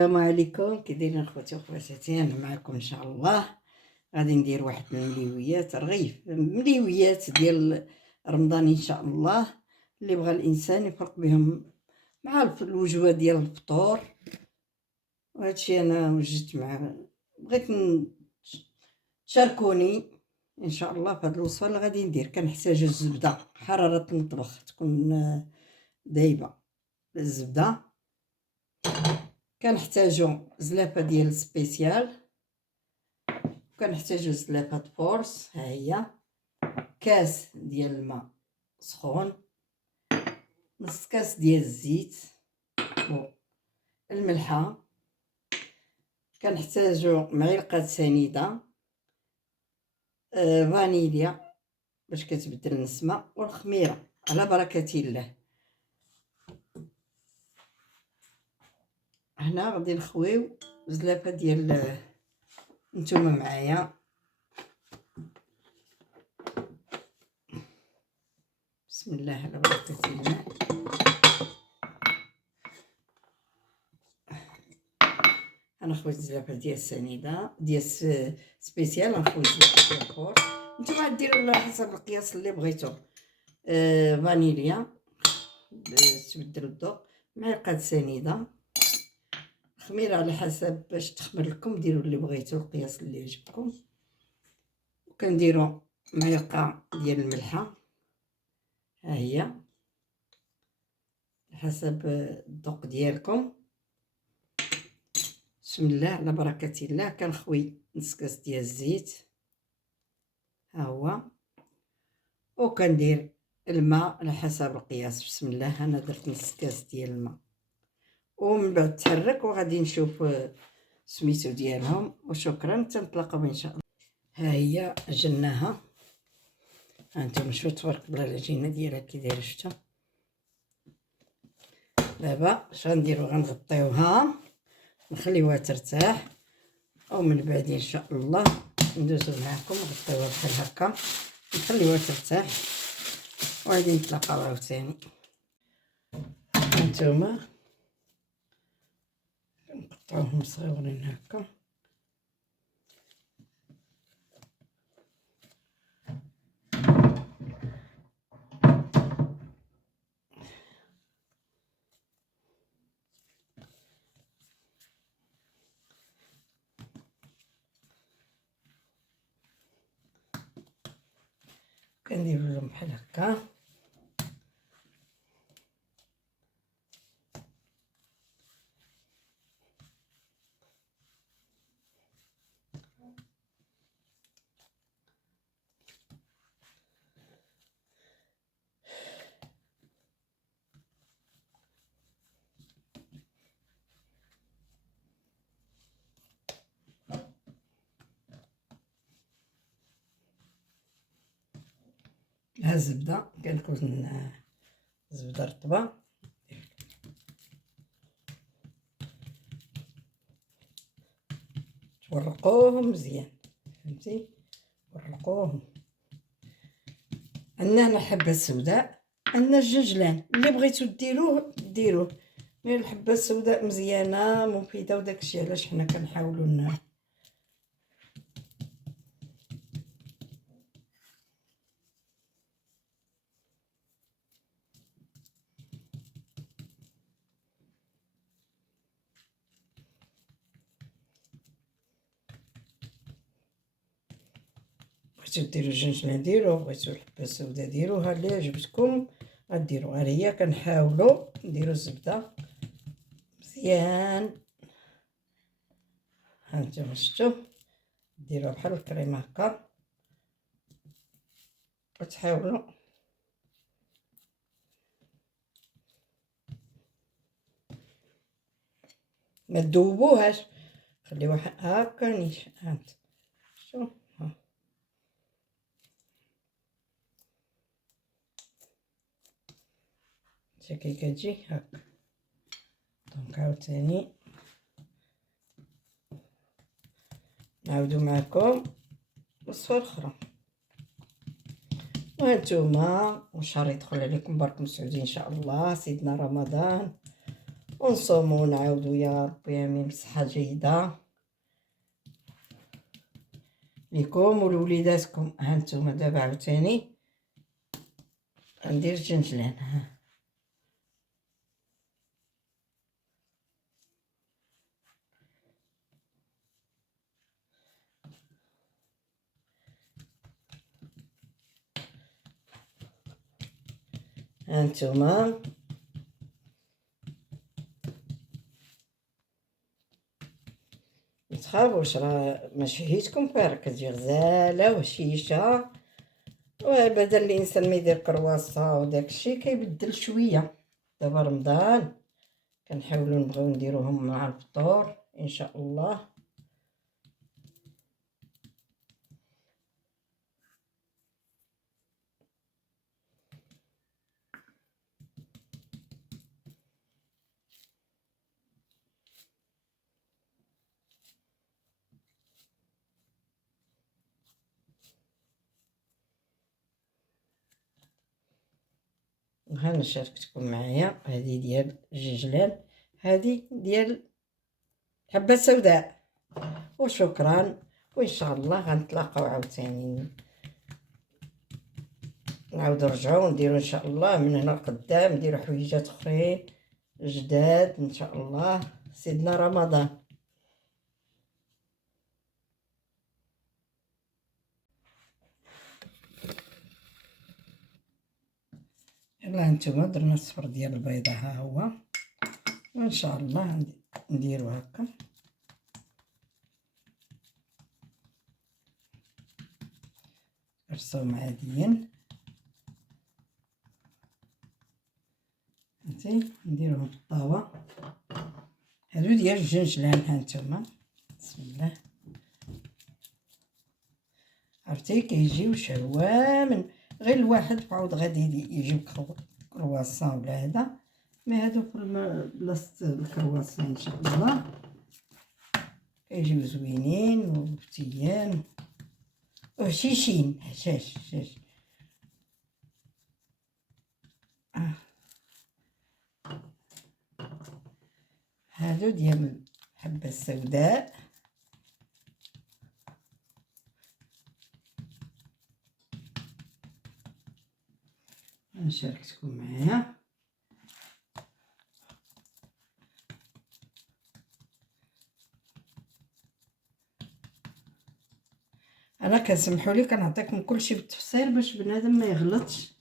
السلام عليكم، كي دايرين خوتي وخواتاتي؟ انا معكم ان شاء الله. غادي ندير واحد المليويات رغيف مليويات ديال رمضان ان شاء الله، اللي بغى الانسان يفرق بهم مع الوجبه ديال الفطور. وهادشي انا وجدت مع بغيت تشاركوني ان شاء الله في هذه الوصفه اللي غادي ندير. كنحتاجو الزبده، حراره المطبخ تكون دايبه الزبده. كنحتاجو زلافه ديال سبيسيال، كنحتاجو زلافه فورس، ها هي كاس ديال الماء سخون، نص كاس ديال الزيت، الملحه، كنحتاجو معلقه سنيده فانيليا باش كتبدل النسمه، والخميره على بركه الله. هنا غادي نخويو زلافه ديال نتوما معايا. بسم الله على بركه الله. غنخوي الزلافه ديال السنيده ديال سبيسيال، غنخوي الزلافه ديال الفور. نتوما ديروا على حسب القياس اللي بغيتو. فانيليا باش تبدل الذوق، معلقه سنيده، خميره على حسب باش تخمر لكم، ديروا اللي بغيتو القياس اللي يعجبكم. وكنديروا معلقه ديال الملحه، ها هي على حسب الذوق ديالكم. بسم الله على بركه الله. كنخوي نص كاس ديال الزيت، ها هو، وكندير الماء على حسب القياس. بسم الله، انا درت نص كاس ديال الماء، ومن بعد تحرك وغادي نشوف سميتو ديالهم. وشكرا، تنتلاقاو ان شاء الله. ها هي عجناها، هانتوما شوفوا تبارك الله العجينه ديالها كي دايره، شفتوا؟ دابا اش غنديرو؟ غنغطيوها نخليوها ترتاح، ومن بعد ان شاء الله ندوزو معكم نغطيوها بحال هكا نخليوها ترتاح، وغادي نتلاقاو عاوتاني. هانتوما نقطعوهم صغيورين هكا، كنديرو لهم بحال هكا. ها الزبده، كنكون زبده رطبه، تورقوهم مزيان، فهمتي؟ ورقوهم. عندنا هنا الحبه السوداء، عندنا الجنجلان، اللي بغيتو ديروه ديروه، غير الحبه السوداء مزيانه مفيده، وداكشي علاش حنا كنحاولوا بغيتو ديروا الجنجلان ديروه، بغيتو الحبه السوداء ديروها، اللي عجبتكم غديروا. غير هي كنحاولوا نديروا الزبده مزيان. هانتوما شفتوا، ديروها بحال الكريمه هكا، وتحاولوا ما تذوبوهاش، خليوها هكا نيش. هانت شوف، شكي كتجي هكا. دونك عاوتاني نعاودو معكم وصفه اخرى. وهانتوما وشهر يدخل عليكم بارك مسعودين ان شاء الله، سيدنا رمضان، ونصومو ونعاودو يا ربي امين بصحة جيدة ليكم ولوليداتكم. هانتوما دابا عاوتاني ندير الجنجلان. هانتوما متخافوش، راه ما شهيتكم فيها، راه كتجي غزاله وهشيشه. وبدل الانسان ما يدير كرواسه وداكشي كيبدل شويه. دابا رمضان كنحاولوا نبغيو نديروهم مع الفطور ان شاء الله. وهنا شاركتكم معايا، هذه ديال الججلان، هذه ديال حبه سوداء. وشكرا، وان شاء الله غنتلاقاو عاوتاني، نعاودو نرجعو نديرو ان شاء الله من هنا لقدام، نديرو حويجات اخرين جداد ان شاء الله. سيدنا رمضان. يلا هانتوما درنا الصفر ديال البيضه، ها هو، وان شاء الله نديرو هكا. رسوم عاديين، هانتي نديروهم في الطاوه. هادو ديال الجنجلان هانتوما، بسم الله. عرفتي كيجيو شهوامن، غير الواحد فعاود غادي يجيب كرواسون ولا هذا، مي هادو في بلاصه الكرواسون ان شاء الله كيجيو زوينين وفتيان وهشيشين. هشاش هادو ديال الحبه السوداء. شاركتكم معايا. انا كنسمحوا لي كنعطيكم كلشي بالتفصيل باش بنادم ما يغلطش.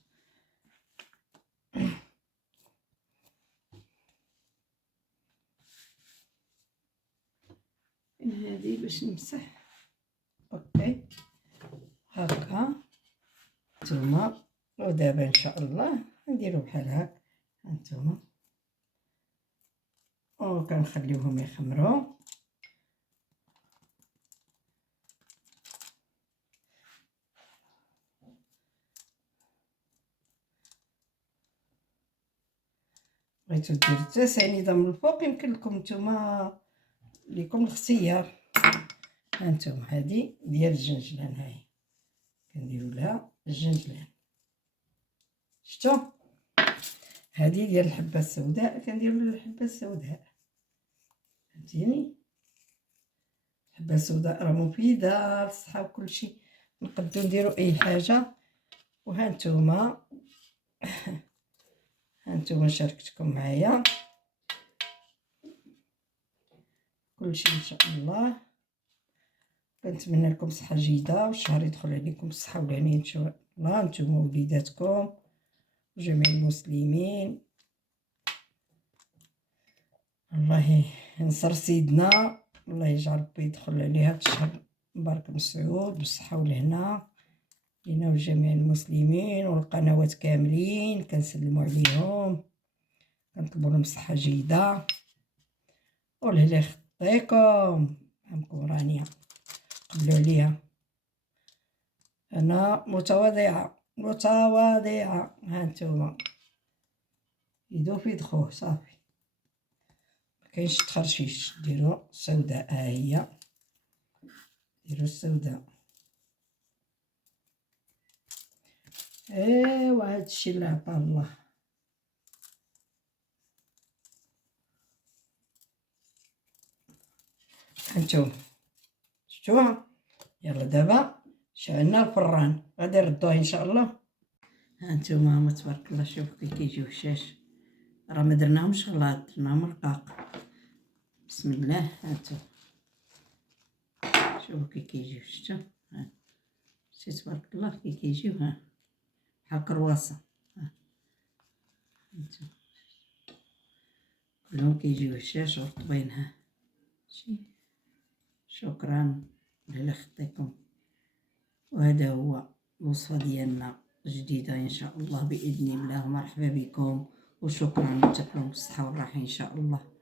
هذه باش نمسح. اوكي هكا نتوما. ودابا ان شاء الله نديرو بحال هكا هانتوما، وكنخليوهم يخمروا. بغيتو ديرو حتى سنيده من الفوق، يمكن لكم نتوما ليكم الاختيار. هانتوما هذه ديال الجنجلان، هاهي كنديرو لها الجنجلان. شفتوا؟ هذه ديال الحبه السوداء كنديرو لها الحبه السوداء، فهمتيني؟ الحبه السوداء راه مفيده للصحه وكلشي، نقدروا نديرو اي حاجه. وهانتوما هانتوما شاركتكم معايا كلشي ان شاء الله. كنتمنى لكم صحه جيده والشهر يدخل عليكم بالصحه والهنيه ان شاء الله، نتوما ووليداتكم وجميع المسلمين. الله ينصر سيدنا، الله يجعل ربي يدخل عليه هذا الشهر مبارك مسعود بالصحه والهنا لينا وجميع المسلمين والقنوات كاملين. كنسلموا عليهم، كنطلبوا لهم صحه جيده. والهلا يخطيكم، عمكم رانيا قبلوا عليها. انا متواضعه هانتوما يدوب يدخو صافي، مكاينش تخرشيش. ديروا السوداء، ها هي ديروا السوداء. ايوا هادشي اللي عطا الله. هانتوما شفتوها. يلا دابا شعلنا الفران غادي نردوه ان شاء الله. هانتوما هما تبارك الله، شوفوا كي كيجيو هشاش، راه ما درناهمش غلاط، درناهم رقاق. بسم الله. هانتوما شوفوا كي كيجيو، شفتوا؟ ها شتي تبارك الله كي كيجيو، ها بحال كرواسه. ها هانتوما كلهم كيجيو هشاش ورطبين. ها شي. شكرا لله خطيكم. وهذا هو الوصفه ديالنا جديده ان شاء الله باذن الله. مرحبا بكم وشكرا، نتقابلوا بالصحه والراحه ان شاء الله.